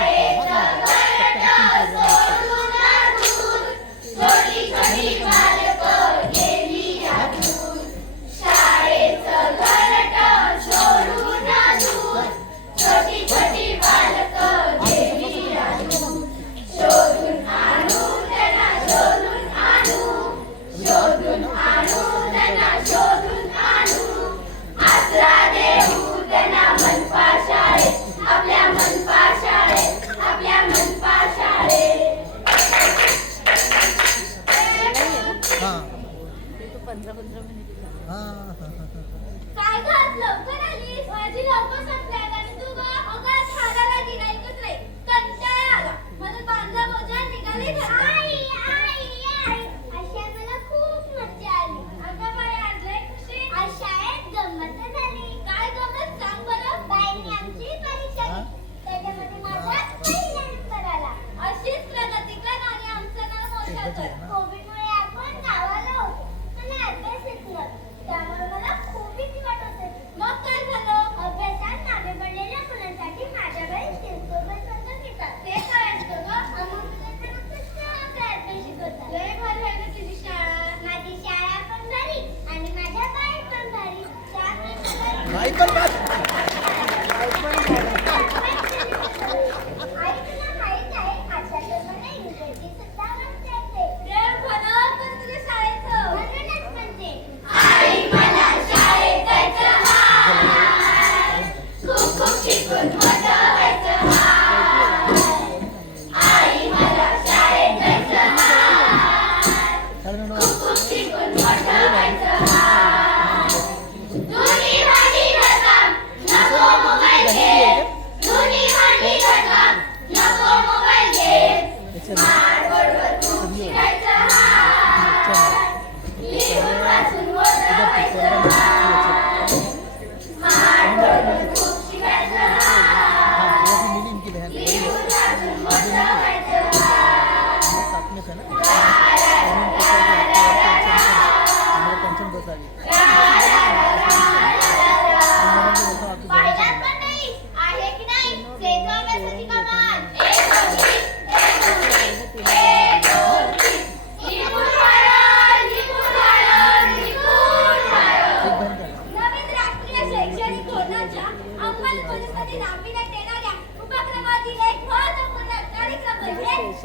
ไปเจอ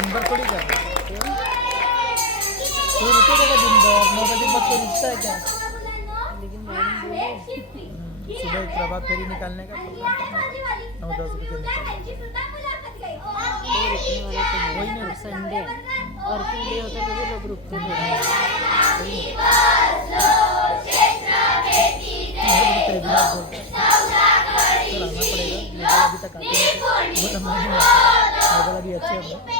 दिन भर थोड़ी कर तू रुकेगा क्या दिन भर नौ बजे बस तो रुकता है क्या? लेकिन सुबह प्रभात फेरी निकालने का नौ दस बजे वही तो ना संडे। वर्किंग डे होता? तो भी लोग रुकते हैं। अभी तक आते हैं। मोबाइल अभी अच्छे हैं।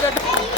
Obrigado.